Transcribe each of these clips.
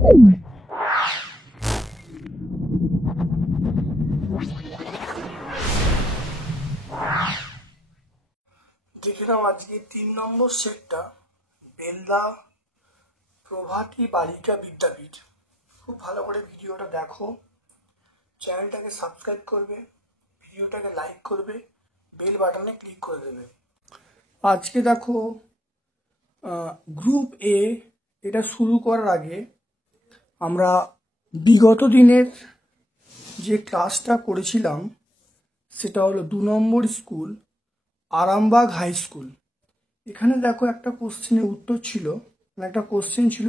দেখে নাও আজকে 3 নম্বর সেটটা, বেলদা প্রভাতী বালিকা বিদ্যাপীঠ। খুব ভালো করে ভিডিওটা দেখো, চ্যানেলটাকে সাবস্ক্রাইব করবে, ভিডিওটাকে লাইক করবে, বেল বাটনে ক্লিক করে দেবে। আজকে দেখো গ্রুপ এ এটা শুরু করার আগে আমরা বিগত দিনের যে ক্লাসটা করেছিলাম সেটা হলো 2 নম্বর স্কুল আরামবাগ হাই স্কুল। এখানে দেখো একটা কোশ্চেনের উত্তর ছিল, একটা কোশ্চেন ছিল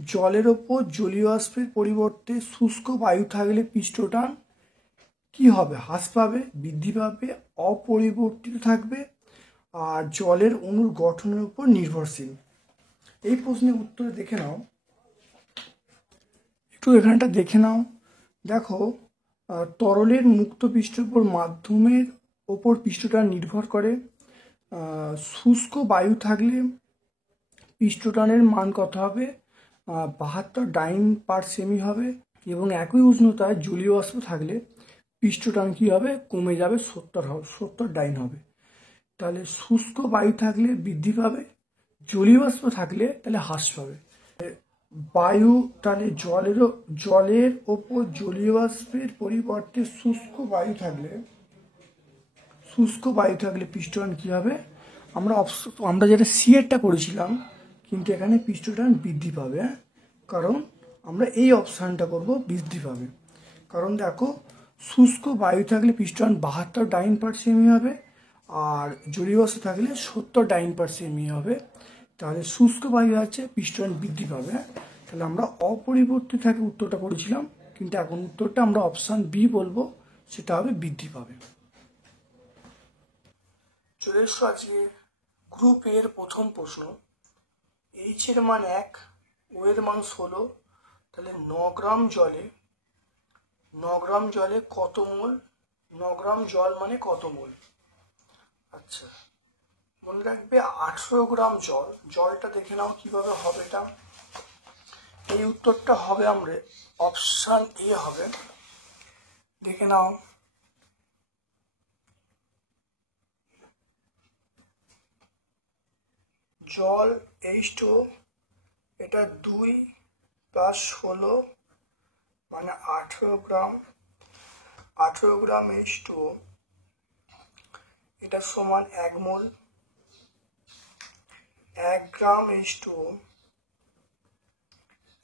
জলের ওপর জলীয় বাষ্পের পরিবর্তে শুষ্ক বায়ু থাকলে পৃষ্ঠটান কি হবে? হ্রাস পাবে, বৃদ্ধি পাবে, অপরিবর্তিত থাকবে, আর জলের অণুর গঠনের উপর নির্ভরশীল। এই প্রশ্নের উত্তর দেখে নাও, একটু এখানটা দেখে নাও। দেখো তরলের মুক্ত পৃষ্ঠের উপর মাধ্যমের ওপর পৃষ্ঠটান নির্ভর করে। শুষ্ক বায়ু থাকলে পৃষ্ঠটানের মান কত হবে? 72 ডাইন পার সেমি হবে। এবং একই উষ্ণতায় জলীয় বাষ্প থাকলে পৃষ্ঠটান কি হবে? কমে যাবে, 70 ডাইন হবে। তাহলে শুষ্ক বায়ু থাকলে বৃদ্ধি পাবে, জলীয় বাষ্প থাকলে তাহলে হ্রাস পাবে। বায়ু তাহলে জলের ওপর জলীয় বাষ্পের পরিবর্তে শুষ্ক বায়ু থাকলে পৃষ্ঠটান কি হবে? আমরা যেটা সিএরটা করেছিলাম, কিন্তু এখানে পৃষ্ঠটান বৃদ্ধি পাবে, কারণ আমরা এই অপশানটা করব, বৃদ্ধি পাবে। কারণ দেখো শুষ্ক বায়ু থাকলে পৃষ্ঠটান 72 ডাইন পার সেমি হবে, আর জলীয় বাষ্প থাকলে 70 ডাইন পার সেমি হবে। তাহলে শুষ্ক বায়ু আছে, পৃষ্ঠটান বৃদ্ধি পাবে। তাহলে আমরা অপরিবর্তিত থাকে উত্তরটা করেছিলাম, কিন্তু এখন উত্তরটা আমরা অপশান বি বলবো, সেটা হবে বৃদ্ধি পাবে। চলে এসো আজকে গ্রুপ এর প্রথম প্রশ্ন। এইচ এর মান 1, ও এর মান 16, তাহলে 9 গ্রাম জলে কত মোল? 9 গ্রাম জল মানে কত মোল? আচ্ছা, মনে রাখবে 18 গ্রাম জলটা দেখে নাও কিভাবে হবে। এটা এই উত্তরটা হবে আমরা অপশান এ হবে। দেখে নাও, জল H2O, এটা 2 + 16 মানে 18 গ্রাম। 18 গ্রাম H2O এটা সমান 1 মোল। 1 গ্রাম H2O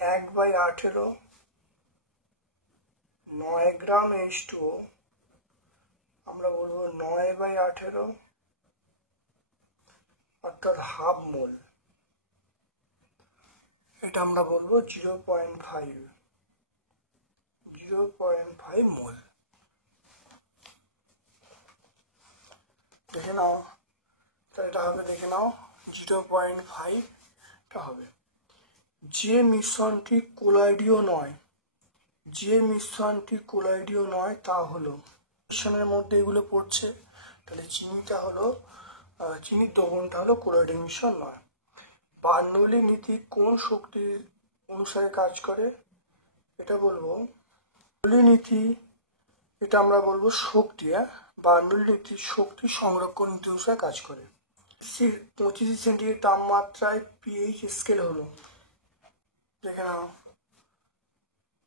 1/18, 9 গ্রাম H2O আমরা বলবো 9/18, অর্থাৎ হাফ মোল। এটা আমরা বলবো 0.5 মোল। দেখে নাও, এটা হবে, দেখে নাও 0.5 হবে। যে মিশ্রণটি কোলয়েডীয় নয় তা হলো, মিশ্রণের মধ্যে এগুলো পড়ছে, তাহলে চিনির দ্রবণটা হলো কোলয়েডীয় মিশ্রণ নয়। বার্নৌলি নীতি কোন শক্তির অনুসারে কাজ করে? এটা বলবো বার্নৌলি নীতি, এটা আমরা বলবো শক্তি। বার্নৌলি নীতি শক্তি সংরক্ষণ নীতি অনুসারে কাজ করে। 25 সেন্টিগ্রেড তাপমাত্রায় পিএইচ স্কেল হলো, দেখে নাও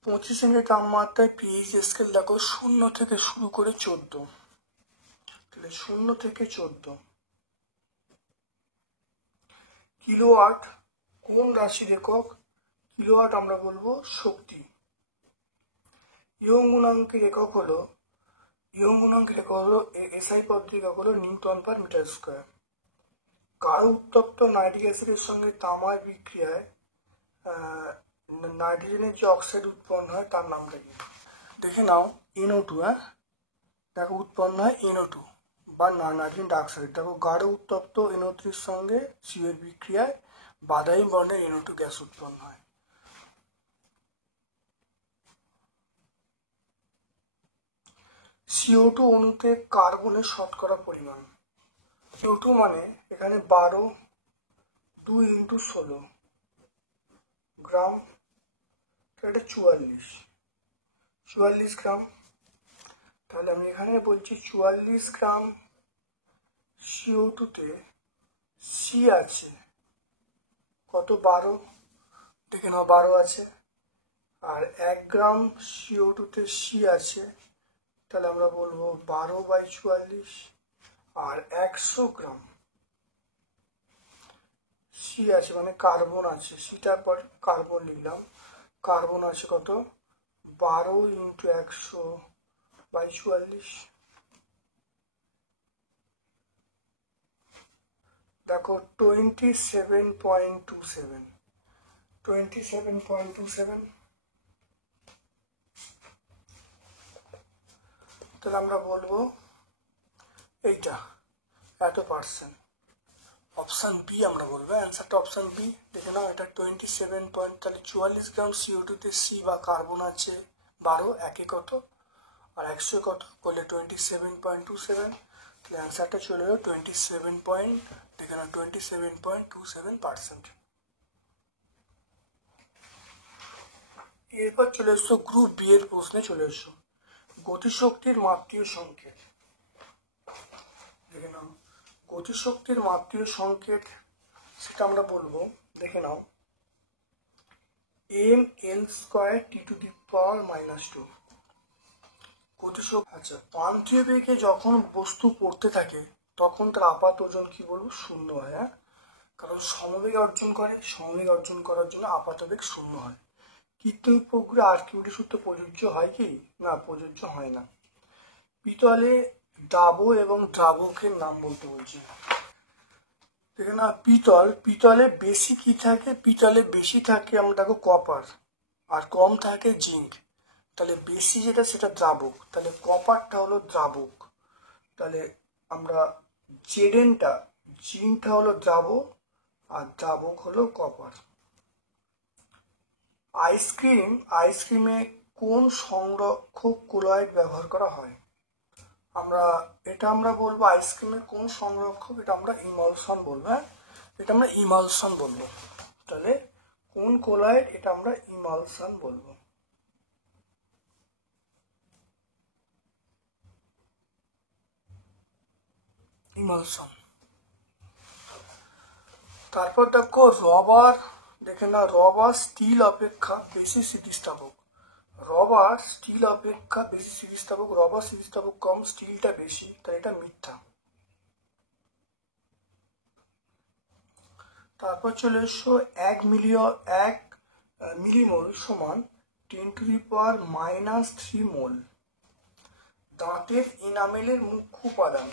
25 সেন্টিগ্রেড তাপমাত্রায় পিএইচ স্কেল দেখো 0 থেকে শুরু করে 14, তাহলে 0 থেকে 14। কিলোওয়াট কোন রাশির একক? কিলোওয়াট আমরা বলবো শক্তি। ইয়ং গুণাঙ্কের একক হলো এসআই পদ্ধতির একক হলো নিউটন পার মিটার স্কোয়ার। গাঢ় উত্তপ্ত নাইট্রিক অ্যাসিডের সঙ্গে তামার বিক্রিয়ায় নাইট্রোজেনের যে অক্সাইড উৎপন্ন হয় তার নামটা কি? দেখে নাও NO2। দেখো উৎপন্ন হয় NO2 বা নাইট্রোজেন ডাইঅক্সাইড। দেখো গাঢ় উত্তপ্ত NO3 এর সঙ্গে CO এর বিক্রিয়ায় বাদামি বর্ণের NO2 গ্যাস উৎপন্ন হয়। CO2 অণুতে কার্বনের শতকরা পরিমাণ। CO2 মানে এখানে 12, 2 × 16 গ্রাম এটা 44 গ্রাম। তাহলে আমি এখানে বলছি 44 গ্রাম CO2-তে সি আছে কত, 12। দেখে নাও 12 আছে। আর 1 গ্রাম CO2-তে সি আছে, তাহলে আমরা বলবো 12/44। আর 100 গ্রাম সি আছে মানে কার্বন আছে, সিটার পর কার্বন লিখলাম, কার্বন আছে কত, 12 × 100/44। দেখো 27.27। তাহলে আমরা বলবো এইটা এত %। অপশান বি আমরা বলবো, অ্যান্সারটা অপশান বি। দেখে নাও এটা 27 তাহলে 44 গ্রাম CO2-তে সি বা কার্বন আছে 12, একে কত আর 100 কত করলে 27.27। তাহলে অ্যান্সারটা চলে এলো 27 দেখে নাও 27.27%। এরপর চলে এসছো গ্রুপ বি এর প্রশ্নে চলে এসছো গতিশক্তির মাত্রীয় সংকেত। দেখে নাও গতিশক্তির মাত্রীয় সংকেত সেটা আমরা বলবো, দেখে নাও mL²T⁻²। গতিশক্তি। আচ্ছা, প্রান্তীয় বেগে যখন বস্তু পড়তে থাকে তখন তার আপাত ওজন কি বলবো, 0 হয়। হ্যাঁ, কারণ সমবেগ অর্জন করে, সমবেগ অর্জন করার জন্য আপাত বেগ 0 হয়। কৃত্রিম প্রক্রিয়া আর্কিমিডিস সূত্র প্রযোজ্য হয় কি না, প্রযোজ্য হয় না। পিতলে দাবক এবং দ্রাবকের নাম বলতে বলছি। দেখে না পিতলে বেশি কি থাকে, পিতলে বেশি থাকে আমরা দেখো কপার, আর কম থাকে জিঙ্ক। তাহলে বেশি যেটা সেটা দ্রাবক, তাহলে কপারটা হলো দ্রাবক। তাহলে আমরা জেডেনটা, জিঙ্কটা হলো দ্রাবক আর দ্রাবক হলো কপার। আইসক্রিমে কোন সংরক্ষক কোলয়েড ব্যবহার করা হয়? আমরা বলবো আইসক্রিমের কোন সংরক্ষক, এটা আমরা ইমালশন বলবো। হ্যাঁ, এটা আমরা ইমালশন বলবো। তাহলে কোন কোলয়েড, এটা আমরা ইমালশন বলবো। ইমালশন। তারপর দেখো রবার। দেখে না রবার স্টিল অপেক্ষা বেশি স্থিতিস্থাপক। রবার স্টিল অপেক্ষা বেশি স্থিতিস্থাপক, রবার স্থিতিস্থাপক কম, স্টিলটা বেশি, তাই এটা মিথ্যা। তারপর চলে এসো 1 মিলিমোল সমান 10⁻³ মোল। দাঁতের ইনামেলের মুখ্য উপাদান।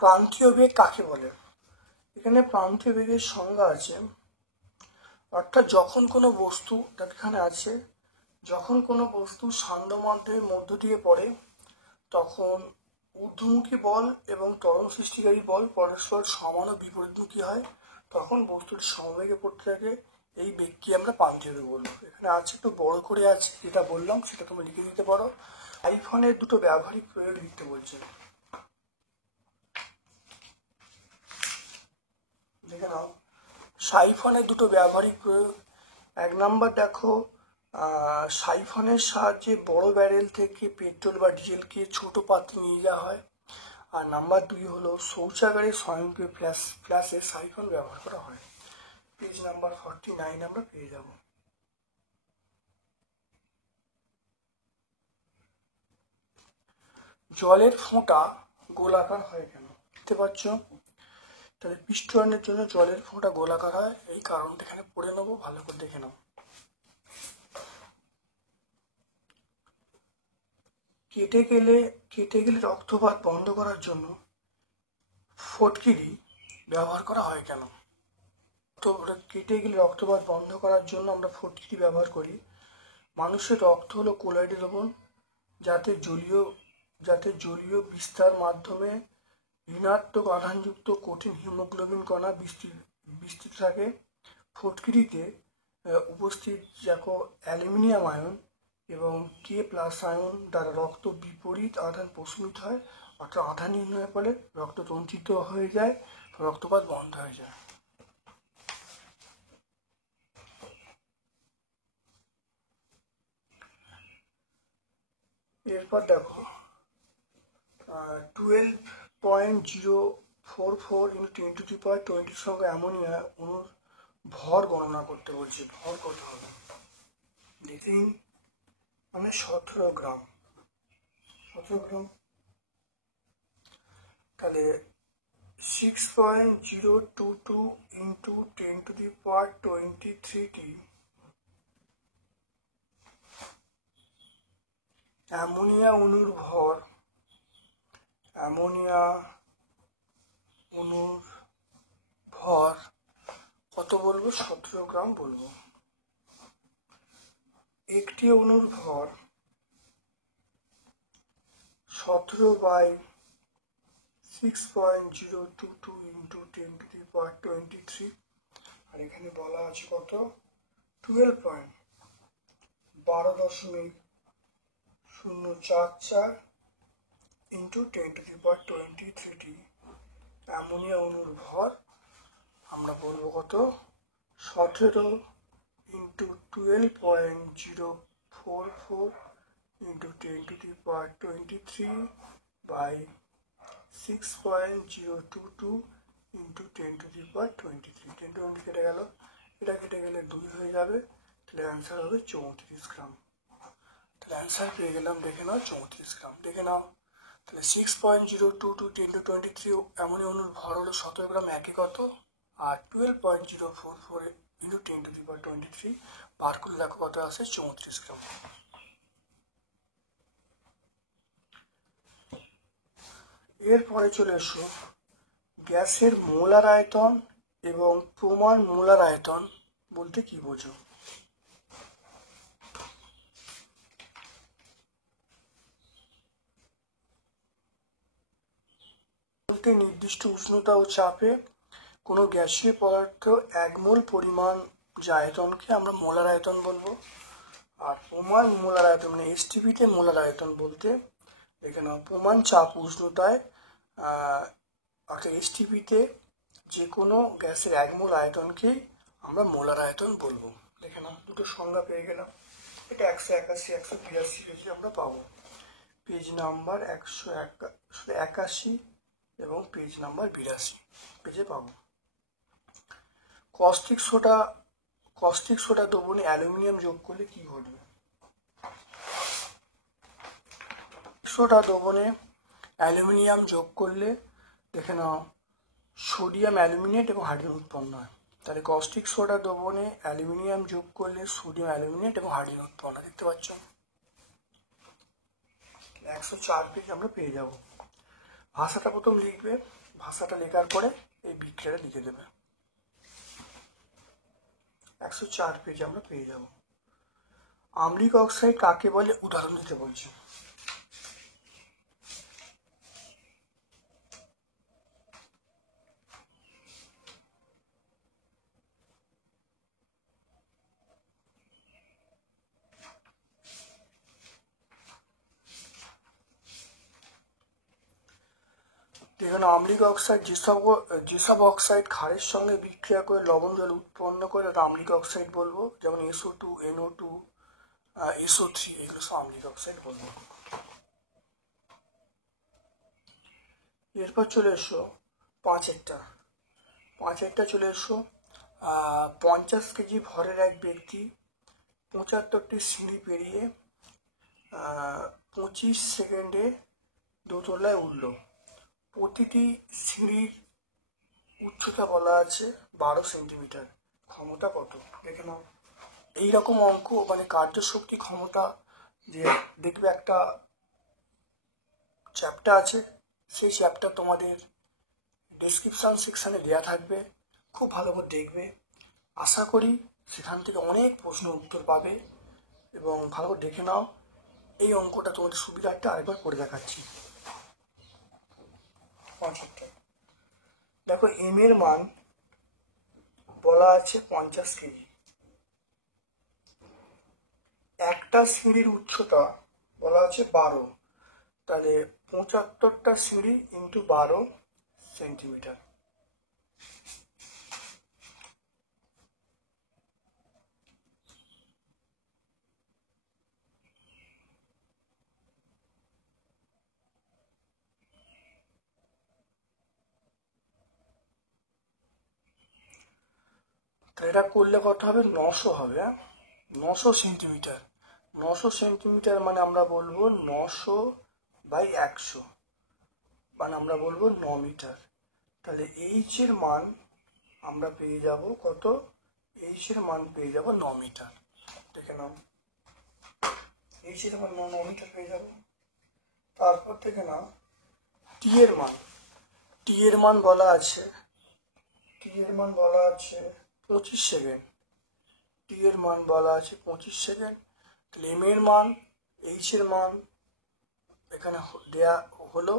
প্রান্তীয় বেগ কাকে বলে? এখানে প্রান্তীয় বেগের সংজ্ঞা আছে, অর্থাৎ যখন কোনো বস্তু, এখানে আছে, যখন কোনো বস্তু সান্দ্রমাধ্যমের মধ্য দিয়ে পড়ে তখন ঊর্ধ্বমুখী বল এবং ত্বরণ সৃষ্টিকারী বল পরস্পর সমান ও বিপরীতমুখী হয়, তখন বস্তুটি সমবেগে পড়তে থাকে। এই বেগকে আমরা প্রান্তীয় বেগ বলবো। এখানে আছে, একটু বড় করে আছে, যেটা বললাম সেটা তুমি লিখে দিতে পারো। সাইফনের দুটো ব্যবহারিক প্রয়োগ লিখতে বলছে। দেখে নাও সাইফনের দুটো ব্যবহারিক প্রয়োগ। 1 নাম্বার দেখো, সাইফনের সাহায্যে বড় ব্যারেল থেকে পেট্রোল বা ডিজেলকে ছোট পাত্রে নিয়ে যাওয়া হয়। আর নাম্বার 2 হলো শৌচাগারে স্বয়ংক্রিয় ফ্ল্যাশে সাইফন ব্যবহার করা হয়। পেজ নাম্বার 49 আমরা পেয়ে যাব। জলের ফোঁটা গোলাকার হয় কেন? দেখতে পাচ্ছ, তাহলে পিষ্টনের জন্য জলের ফোঁটা গোলাকার হয়, এই কারণটা এখানে পড়ে নেবো, ভালো করে দেখে নাও। কেটে গেলে রক্তপাত বন্ধ করার জন্য ফটকিরি ব্যবহার করা হয় কেন? তো কেটে গেলে রক্তপাত বন্ধ করার জন্য আমরা ফটকিরি ব্যবহার করি। মানুষের রক্ত হলো কোলয়েডের লবণ, যাতে জলীয় বিস্তার মাধ্যমে ঋণাত্মক আধানযুক্ত কঠিন হিমোগ্লোবিন কণা বিস্তৃত থাকে। ফটকিরিতে উপস্থিত দেখো অ্যালুমিনিয়াম আয়ন এবং কে প্লাস আয়ন দ্বারা রক্ত বিপরীত আধান প্রশমিত হয়, অর্থাৎ আধান নির্ণয়ের ফলে রক্ত তন্ত্রিত হয়ে যায়, রক্তপাত বন্ধ হয়ে যায়। এরপর দেখো 12.044 × 10⁻20 সংখ্যা অ্যামোনিয়া অণুর ভর গণনা করতে বলছে। ভর কত হবে? দেখেই মানে 17 গ্রাম। 17 গ্রাম তাহলে 6.022 × 10⁻23টি অ্যামোনিয়া অণুর ভর, অ্যামোনিয়া অণুর ভর কত বলবো? 17 গ্রাম বলবো। একটি অণুর ভর 17/6.022 × 10⁻23, আর এখানে বলা আছে কত? 12.044 × 10⁻23টি অ্যামোনিয়া অণুর ভর আমরা বলবো কত? 17 × 12.044 × 10⁻23/6.022 × 10⁻23। 10 কেটে গেল, এটা কেটে গেলে 2 হয়ে যাবে, তাহলে অ্যান্সার হবে 34 গ্রাম। তাহলে অ্যান্সার পেয়ে গেলাম, দেখে নাও 34 গ্রাম। দেখে নাও তাহলে 6.022 × 10⁻23 অ্যামোনিয়া অণুর ভর হলো 17 গ্রাম, একে কত? আর 12.044 × 10⁻23 বার করে দেখো কত আসে? 34 গ্রাম। এরপরে চলে এসো গ্যাসের মোলার আয়তন এবং প্রমাণ মোলার আয়তন বলতে কি বোঝো? বলতে নির্দিষ্ট উষ্ণতা ও চাপে কোনো গ্যাসীয় পদার্থ 1 মোল পরিমাণ যে আয়তনকে আমরা মোলার আয়তন বলবো। আর প্রমাণ মোলার আয়তন মানে এসটিপিতে মোলার আয়তন বলতে এখানে প্রমাণ চাপ উষ্ণতায় অর্থাৎ এসটিপিতে যে কোনো গ্যাসের 1 মোল আয়তনকেই আমরা মোলার আয়তন বলবো। দেখে নাও দুটো সংজ্ঞা পেয়ে গেলাম। এটা 181, 182 পেজে আমরা পাবো। পেজ নাম্বার 181 এবং পেজ নাম্বার 82 পেজে পাবো। কস্টিক সোডা দ্রবণে অ্যালুমিনিয়াম যোগ করলে কি ঘটবে? সোডা দ্রবণে অ্যালুমিনিয়াম যোগ করলে দেখে নাও সোডিয়াম অ্যালুমিনেট এবং হাইড্রোজেন উৎপন্ন হয়। তাহলে কস্টিক সোডা দ্রবণে অ্যালুমিনিয়াম যোগ করলে সোডিয়াম অ্যালুমিনেট এবং হাইড্রোজেন উৎপন্ন হয়। দেখতে পাচ্ছ 104 পেজ আমরা পেয়ে যাব। ভাষাটা প্রথম লিখবে, ভাষাটা লেখার পরে এই বিক্রিয়াটা লিখে দেবে। 104 পেজ আমরা পেয়ে যাব। আম্লিক অক্সাইড কাকে বলে উদাহরণ দিতে বলছি। এখানে আম্লিক অক্সাইড যেসব অক্সাইড ক্ষারের সঙ্গে বিক্রিয়া করে লবণ জল উৎপন্ন করে তাকে আম্লিক অক্সাইড বলবো। যেমন SO2, NO2, SO3 এগুলো সব আম্লিক অক্সাইড বলবো। এরপর চলে এসো 5 চলে এসো 50 কেজি ভরের এক ব্যক্তি 75টি সিঁড়ি পেরিয়ে 25 সেকেন্ডে দোতলায় উঠল। প্রতিটি সিঁড়ির উচ্চতা বলা আছে 12 সেন্টিমিটার। ক্ষমতা কত? দেখে নাও। এইরকম অঙ্ক মানে কার্যশক্তি ক্ষমতা যে দেখবে একটা চ্যাপ্টার আছে, সেই চ্যাপ্টার তোমাদের ডেসক্রিপশন সেকশানে দেওয়া থাকবে, খুব ভালো করে দেখবে। আশা করি সেখান থেকে অনেক প্রশ্ন উত্তর পাবে এবং ভালো করে দেখে নাও। এই অঙ্কটা তোমাদের সুবিধার্থে আরেকবার করে দেখাচ্ছি। দেখো এম এর মান বলা আছে 50 কেজি, একটা সিঁড়ির উচ্চতা বলা আছে 12, তাহলে 75টা সিঁড়ি ইন্টু 12 সেন্টিমিটার। এটা করলে কত হবে? 900 হবে। 900 সেন্টিমিটার। 900 সেন্টিমিটার মানে আমরা বলবো 900/100, মানে আমরা বলবো 9 মিটার। তাহলে এইচ এর মান আমরা পেয়ে যাব কত? এইচ এর মান পেয়ে যাব 9 মিটার। দেখে নাও, এইচ এর মান 9 মিটার পেয়ে যাব। তারপর থেকে নাও টি এর মান। টি এর মান বলা আছে 25 সেকেন্ড। টি এর মান বলা আছে 25 সেকেন্ড। তাহলে এম এর মান, এইচ এর মান এখানে দেয়া হলো,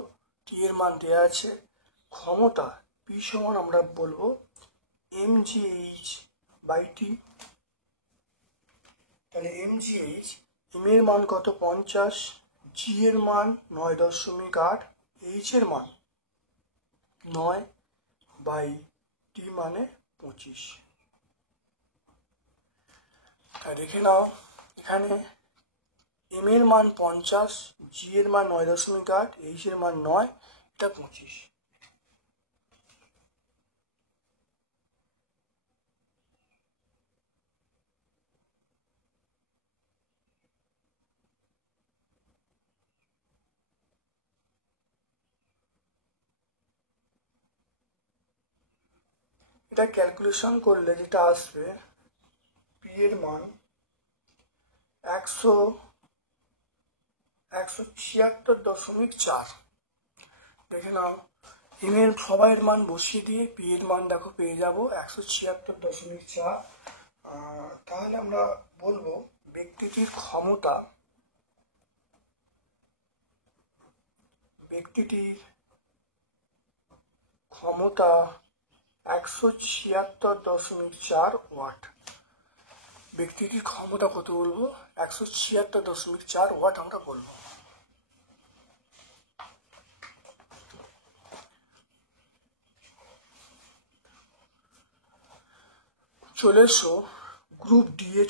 টি এর মান দেয়া আছে। ক্ষমতা পি সমান আমরা বলবো mgh/t। তাহলে mgh, এম এর মান কত? 50, জি এর মান 9.8, এইচ এর মান 9/t মানে 25। দেখে নাও এখানে এম এর মান 50, জি এর মান 9.8, এইচ এর মান 9, এটা 25। এটা ক্যালকুলেশন করলে যেটা আসবে, পি এর মান 176.4। দেখে নাও এম এর সবাইয়ের মান বসিয়ে দিয়ে পি এর মান দেখো পেয়ে যাব 176.4। তাহলে আমরা বলবো ব্যক্তিটির ক্ষমতা 176.4 ওয়াট। ব্যক্তিটির ক্ষমতা কত বলবো? 176.4 ওয়াট আমরা বলবো। চলে এসো group D A.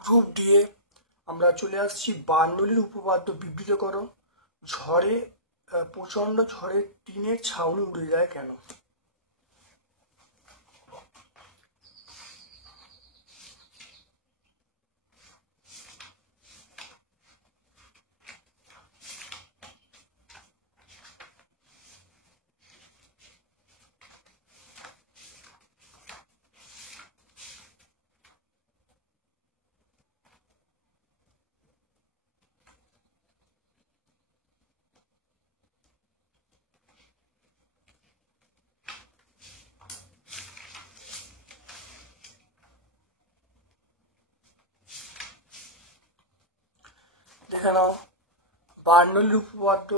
Group D A আমরা চলে আসছি। বার্নৌলির উপপাদ্য বিবৃত করো। প্রচন্ড ঝড়ে টিনের ছাউনি উড়ে যায় কেন? দেখে নাও বার্নৌলির উপপাদ্য।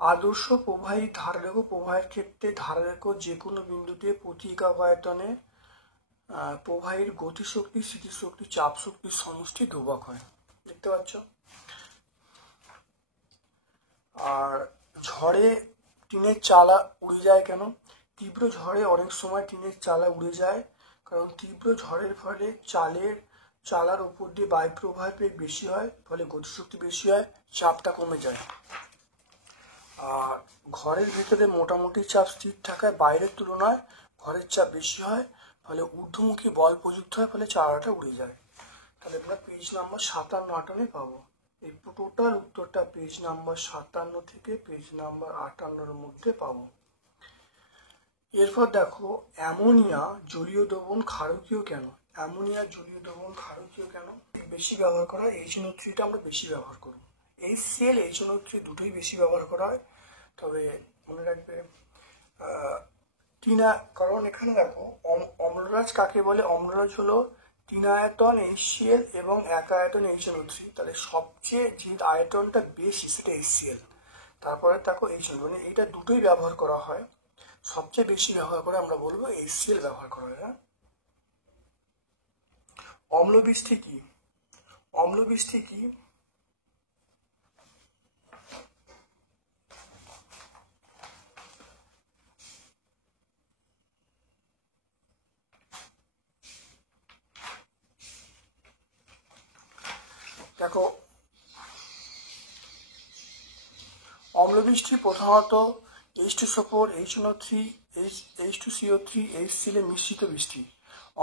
আদর্শ প্রবাহী ধারারেখ প্রবাহের ক্ষেত্রে ধারারেখ যে কোনো বিন্দুতে প্রতি একক আয়তনে প্রবাহীর গতিশক্তি, স্থিতিশক্তি, চাপ শক্তির সমষ্টি ধ্রুবক হয়। দেখতে পাচ্ছ? আর ঝড়ে টিনের চালা উড়ে যায় কেন? তীব্র ঝড়ে অনেক সময় টিনের চালা উড়ে যায়, কারণ তীব্র ঝড়ের ফলে চালার উপর দিয়ে বায়ু প্রবাহের বেগ বেশি হয়, ফলে গতিশক্তি বেশি হয়, চাপটা কমে যায়। আর ঘরের ভিতরে মোটামুটি চাপ স্থির থাকায় বাইরের তুলনায় ঘরের চাপ বেশি হয়, ফলে ঊর্ধ্বমুখী বল প্রযুক্ত হয়, ফলে চালাটা উড়ে যায়। তাহলে আমরা পেজ নাম্বার 57-58 পাবো। এই টোটাল উত্তরটা পেজ নাম্বার 57 থেকে পেজ নাম্বার 58-এর মধ্যে পাবো। এরপর দেখো অ্যামোনিয়া জলীয় দ্রবণ ক্ষারকীয় কেন? অ্যামোনিয়া জলীয় দ্রবণ ক্ষারকীয় কেন? বেশি ব্যবহার করা হয় HNO3টা আমরা বেশি ব্যবহার করব। HCl HNO3 দুটোই বেশি ব্যবহার করা হয়। তবে মনে রাখবে টিনা, কারণ এখানে দেখো অম্লরাজ কাকে বলে? অম্লরাজ হলো 3 আয়তন HCl এবং 1 আয়তন HNO3। তাহলে সবচেয়ে যে আয়তনটা বেশি সেটা HCl, তারপরে দেখো HNO, মানে এইটা দুটোই ব্যবহার করা হয়। সবচেয়ে বেশি ব্যবহার করে আমরা বলবো HCl ব্যবহার করা হয়। অম্ল বৃষ্টি কি? অম্লবৃষ্টি কি? দেখো, অম্লবৃষ্টি প্রধানত H2SO4, HNO3, H2CO3, HCl এর মিশ্রিত বৃষ্টি।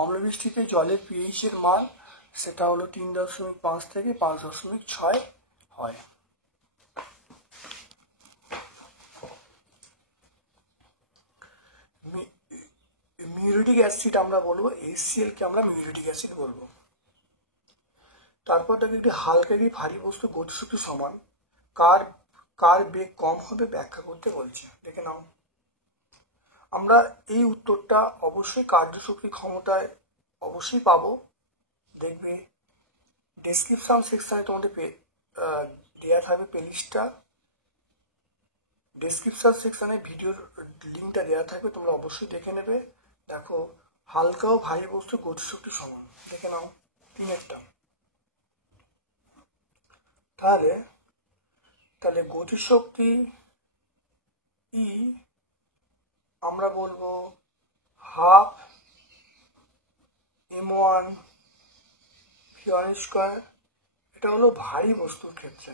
অম্লবৃষ্টিতে জলের পিএইচ এর মান সেটা হলো 3.5 থেকে 5.6 হয়। মিউরিক অ্যাসিড আমরা বলবো, HCl কে আমরা মিউরিক অ্যাসিড বলবো। তারপর দেখো একটি হালকা কি ভারী বস্তু গতিশক্তি সমান, কার কার বেগ কম হবে ব্যাখ্যা করতে বলছে। দেখে নাও, আমরা এই উত্তরটা অবশ্যই কার্যশক্তি ক্ষমতায় অবশ্যই পাবো। দেখবে ডেসক্রিপশন সেকশনে তোমাদের দেওয়া থাকবে প্লেলিস্টটা, ডেসক্রিপশন সেকশনে ভিডিওর লিঙ্কটা দেওয়া থাকবে, তোমরা অবশ্যই দেখে নেবে। দেখো, হালকা ও ভারী বস্তু গতিশক্তি সমান, দেখে নাও 3-এরটা। তাহলে গতিশক্তি ই আমরা বলবো হাফ m1 v1 স্কয়ার, এটা হলো ভারী বস্তুর ক্ষেত্রে।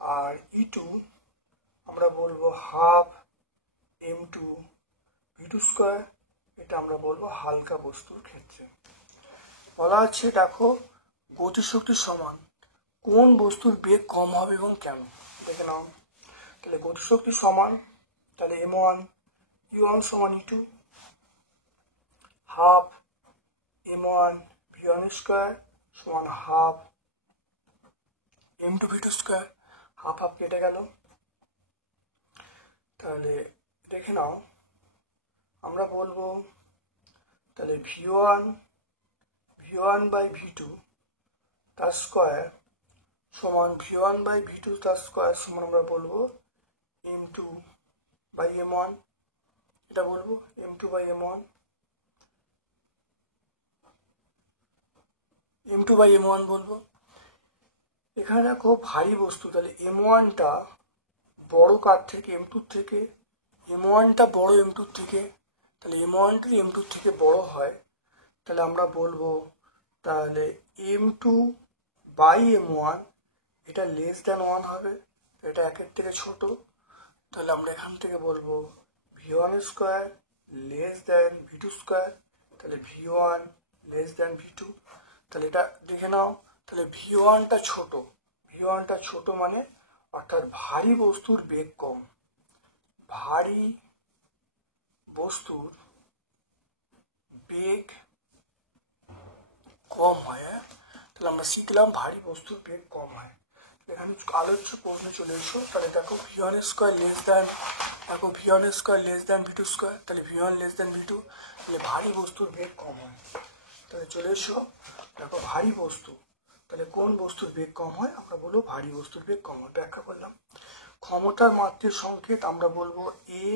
আর E2 আমরা বলবো হাফ m2 v2 স্কয়ার, এটা আমরা বলবো হালকা বস্তুর ক্ষেত্রে। বলা আছে দেখো, গতিশক্তি সমান, কোন বস্তুর বেগ কম হবে এবং কেন, দেখে নাও। তাহলে গতিশক্তি সমান, তাহলে m1 u1 সমান E2 half m1 v1 square সমান half m2 v2 square, half half কেটে গেল। তাহলে দেখে নাও, আমরা বলবো তাহলে v1 বাই v2 তার স্কয়ার সমান v1 বাই v2 তার স্কয়ার সমান আমরা বলবো m2 বাই m1, এটা বলবো m2 বাই m1 বলবো। এখানে দেখো ভারী বস্তু, তাহলে m1টা বড় কার থেকে, m2 থেকে, m1টা বড় m2 থেকে, তাহলে m1টা m2 থেকে বড় হয়, তাহলে আমরা বলবো তাহলে m2 বাই m1 এটা লেস দ্যান 1 হবে, এটা 1-এর থেকে ছোট, তাহলে আমরা এখান থেকে বলবো v1 square less than v2 square, তাহলে v1 লেস দ্যান v2। তাহলে এটা দেখে নাও, তাহলে v1টা ছোট মানে অর্থাৎ ভারী বস্তুর বেগ কম, ভারী বস্তুর বেগ কম হয়। তাহলে আমরা শিখলাম ভারী বস্তুর বেগ কম হয়। এখানে আলোচ্য প্রশ্নে চলে এসো, তাহলে দেখো v1 square less than v2 square, তাহলে v1 লেস দ্যান v2, তাহলে ভারী বস্তুর বেগ কম হয়। তাহলে চলে এসো, দেখো ভারী বস্তু, তাহলে কোন বস্তুর বেগ কম হয়, আমরা বলবো ভারী বস্তুর বেগ কম হয়, ব্যাখ্যা করলাম। ক্ষমতার মাত্রের সংকেত আমরা বলবো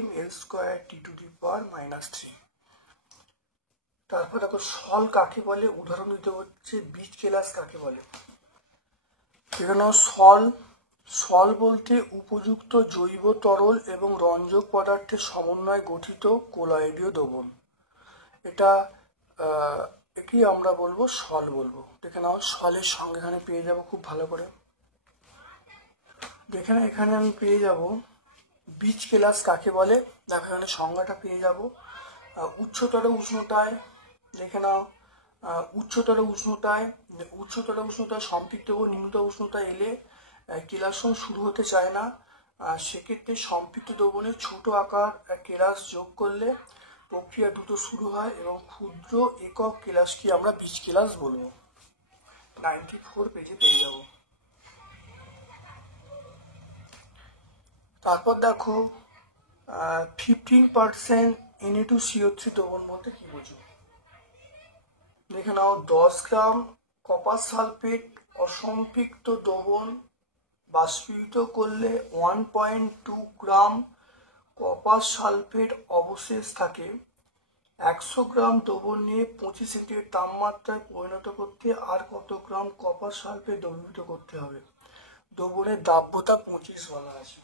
ml স্কয়ার t⁻⁻3। তারপর দেখো সল কাকে বলে, উদাহরণ দিতে হচ্ছে বীজ কেলাস কাকে বলে। এখানে সল বলতে উপযুক্ত জৈব তরল এবং রঞ্জক পদার্থের সমন্বয়ে গঠিত কোলয়েডীয় দ্রবণ, একে আমরা বলবো সল বলবো। দেখে নাও, সলের সঙ্গে এখানে পেয়ে যাবো খুব ভালো করে, দেখে না এখানে আমি পেয়ে যাব বীজ কেলাস কাকে বলে, দেখো এখানে সংজ্ঞাটা পেয়ে যাব। উচ্চতর উষ্ণতায়, দেখে নাও, উচ্চতর উষ্ণতায় সম্পৃক্ত ও নিম্নতর উষ্ণতায় এলে কেলাসন শুরু হতে চায় না, সেক্ষেত্রে সম্পৃক্ত দ্রবণে ছোট আকার কেলাস যোগ করলে প্রক্রিয়া দ্রুত শুরু হয় এবং ক্ষুদ্র একক কেলাসকে আমরা বীজ কেলাস বলবো। 94 পেজে পেয়ে যাব। তারপর দেখো 15% Na2CO3 দ্রবণ বলতে কি বুঝো, দেখে নাও 10 গ্রাম কপার সালফেট অসম্পৃক্ত দ্রবণ বাষ্পীভূত করলে 1.2 গ্রাম কপার সালফেট অবশেষ থাকে, 100 গ্রাম দ্রবণ নিয়ে 25 সেন্টিগ্রেড তাপমাত্রায় পরিণত করতে আর কত গ্রাম কপার সালফেট দ্রবীভূত করতে হবে? দ্রবণের দাব্যতা 25 বলা আছে।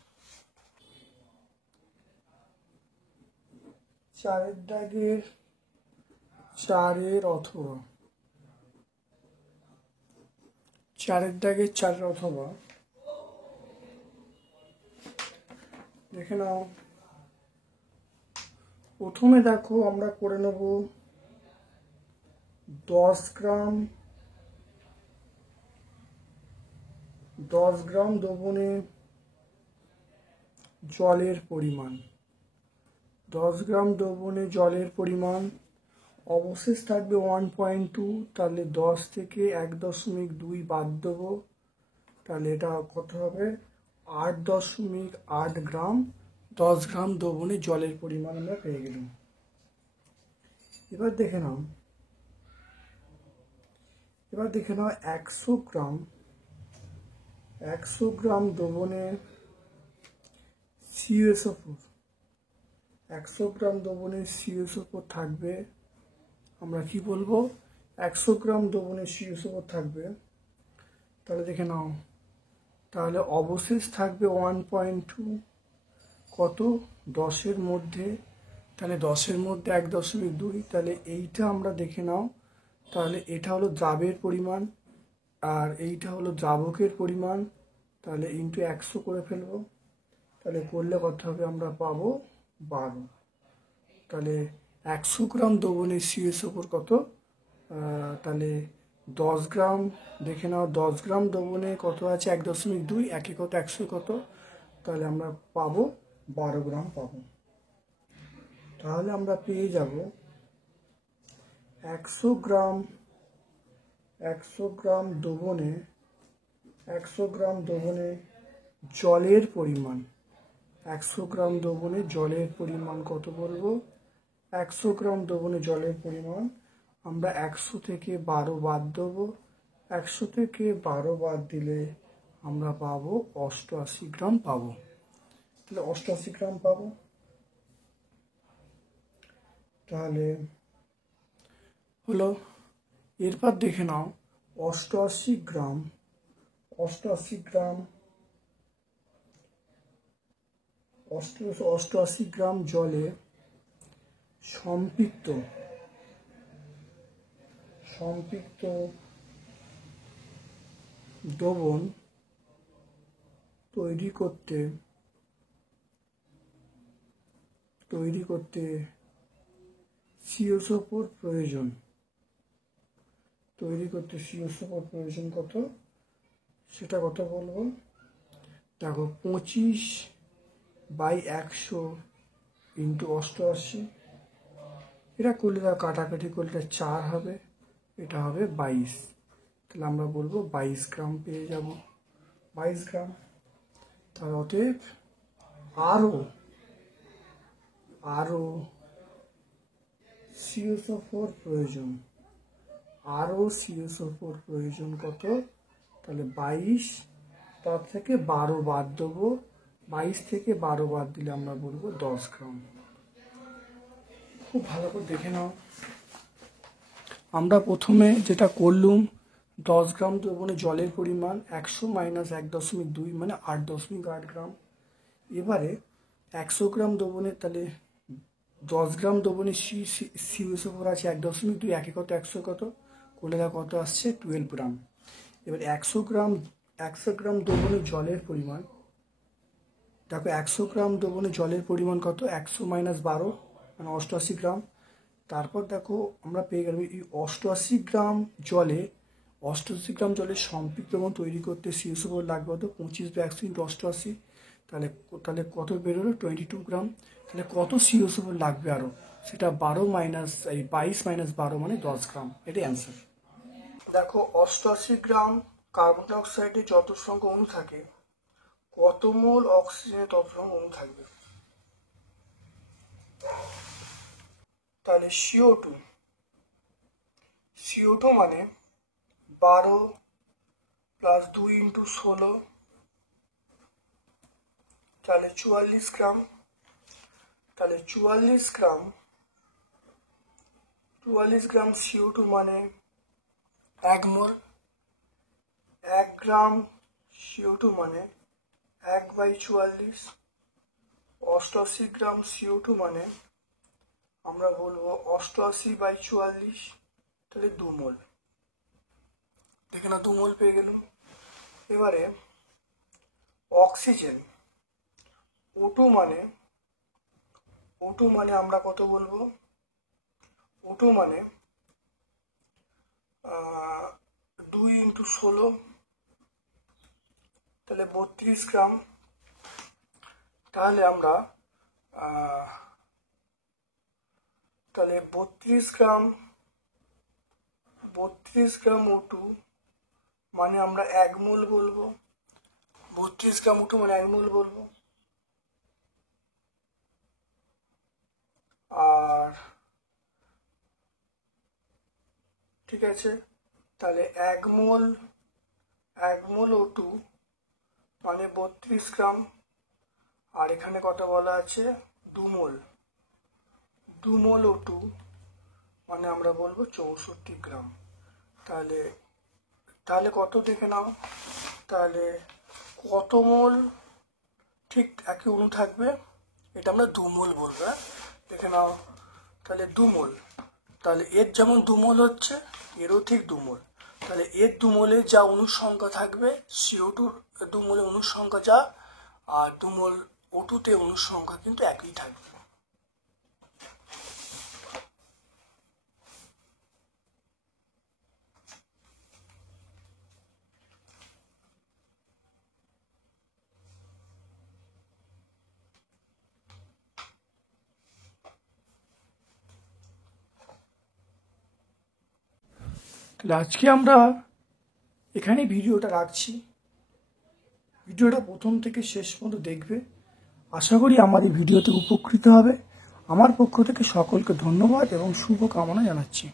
চারের দাগের চারের অথবা দেখে নাও। প্রথমে দেখো আমরা করে নেব 10 গ্রাম দ্রবণে জলের পরিমাণ, 10 গ্রাম দ্রবণে জলের পরিমাণ, অবশেষ থাকবে 1.2, তাহলে 10 থেকে 1.2 বাদ দেবো, তাহলে এটা কত হবে? 8.8 গ্রাম 10 গ্রাম দ্রবণে জলের পরিমাণ আমরা পেয়ে গেলাম। এবার দেখে নাও 100 গ্রাম দ্রবণে CuSO4, 100 গ্রাম দ্রবণে CuSO4 থাকবে। আমরা কি বলবো? 100 গ্রাম দ্রবণে CuSO4 থাকবে, তাহলে দেখে নাও, তাহলে অবশেষ থাকবে 1.2, কত? 10-এর মধ্যে, তাহলে 10-এর মধ্যে 1.2, তাহলে এইটা আমরা দেখে নাও, তাহলে এটা হলো দ্রাবের পরিমাণ আর এইটা হলো দ্রাবকের পরিমাণ, তাহলে ইন্টু 100 করে ফেলবো, তাহলে করলে কত হবে? আমরা পাবো 12। তাহলে 100 গ্রাম দ্রবণে CuSO4 কত? তাহলে 10 গ্রাম, দেখে নাও 10 গ্রাম দ্রবণে কত আছে? 1.2, একে কত 100 কত, তাহলে আমরা পাবো 12 গ্রাম পাবো। তাহলে আমরা পেয়ে যাব 100 গ্রাম দ্রবণে জলের পরিমাণ, 100 গ্রাম দ্রবণে জলের পরিমাণ কত বলবো? 100 গ্রাম দ্রবণে জলের পরিমাণ, আমরা 100 থেকে 12 বাদ দেবো, 100 থেকে 12 বাদ দিলে আমরা পাবো 88 গ্রাম পাবো। তাহলে 88 গ্রাম পাবো। তাহলে হলো, এরপর দেখে নাও 88 গ্রাম জলে সম্পৃক্ত দ্রবণ তৈরি করতে CuSO4 প্রয়োজন, কত? সেটা কত বলবো? দেখো 25/100 ইন্টু 88, এটা করলে কাটাকাটি করলে 4 হবে, এটা হবে 22, তাহলে আমরা বলবো 22 গ্রাম পেয়ে যাব, 22 গ্রাম। তার অতএব আরও CuSO4 প্রয়োজন, কত? তাহলে 22, তার থেকে 12 বাদ দেবো, 22 থেকে 12 বাদ দিলে আমরা বলবো 10 গ্রাম। খুব ভালো করে দেখে নাও। আমরা প্রথমে যেটা করলুম, 10 গ্রাম দ্রবণে জলের পরিমাণ 100 মাইনাস 1.2 মানে 8.8 গ্রাম। এবারে 100 গ্রাম দ্রবণে, তাহলে 10 গ্রাম দ্রবণে CuSO4 আছে 1.2, একে কত 100 কত করলে কত আসছে? 12 গ্রাম। এবার 100 গ্রাম দ্রবণে জলের পরিমাণ, দেখো 100 গ্রাম দ্রবণে জলের পরিমাণ কত? 100 মাইনাস 12 মানে 88 গ্রাম। তারপর দেখো আমরা পেয়ে গেলাম এই 88 গ্রাম জলে সম্পৃক্ত দ্রবণ তৈরি করতে CuSO4 লাগবে কত? 25/100 ইন্টু 88, তাহলে কত বেরোলো? 22 গ্রাম। তাহলে কত CuSO4 লাগবে আরও? সেটা 22 মাইনাস 12 মানে 10 গ্রাম, এটাই অ্যান্সার। দেখো 88 গ্রাম কার্বন ডাই অক্সাইডে যত সংখ্যক অণু থাকে, কত মোল অক্সিজেনে তত সংখ্যক অণু থাকবে? তাহলে CO2 মানে 12 প্লাস 2 ইন্টু 16, তাহলে 44 গ্রাম। তাহলে 44 গ্রাম 44 গ্রাম CO2 মানে 1 মোল। 1 গ্রাম CO2 মানে 1/44। 88 গ্রাম CO2 মানে আমরা বলবো 88/44, তাহলে 2 মোল। দেখে না 2 মোল পেয়ে গেলাম। এবারে অক্সিজেন O2 মানে আমরা কত বলবো? O2 মানে 2 × 16, তাহলে 32 গ্রাম। তাহলে আমরা 32 গ্রাম O2 মানে আমরা 1 মোল বলবো। 32 গ্রাম O2 মানে 1 মোল বলবো। আর ঠিক আছে, তাহলে 1 মোল O2 মানে 32 গ্রাম। আর এখানে কত বলা আছে? 2 মোল। 2 মোল O2 মানে আমরা বলবো 64 গ্রাম। তাহলে কত দেখে নাও, তাহলে কত মোল ঠিক একই অণু থাকবে, এটা আমরা 2 মোল বলবো। দেখে নাও, তাহলে 2 মোল। তাহলে এর যেমন 2 মোল হচ্ছে, এরও ঠিক 2 মোল। তাহলে এর 2 মোলে যা অণুর সংখ্যা থাকবে, CO2-র 2 মোলে অণুর সংখ্যা যা, আর 2 মোল O2-তে অণুর সংখ্যা কিন্তু একই থাকবে। তাহলে আজকে আমরা এখানে ভিডিওটা রাখছি। ভিডিওটা প্রথম থেকে শেষ পর্যন্ত দেখবে। আশা করি আমার এই ভিডিওতে উপকৃত হবে। আমার পক্ষ থেকে সকলকে ধন্যবাদ এবং শুভকামনা জানাচ্ছি।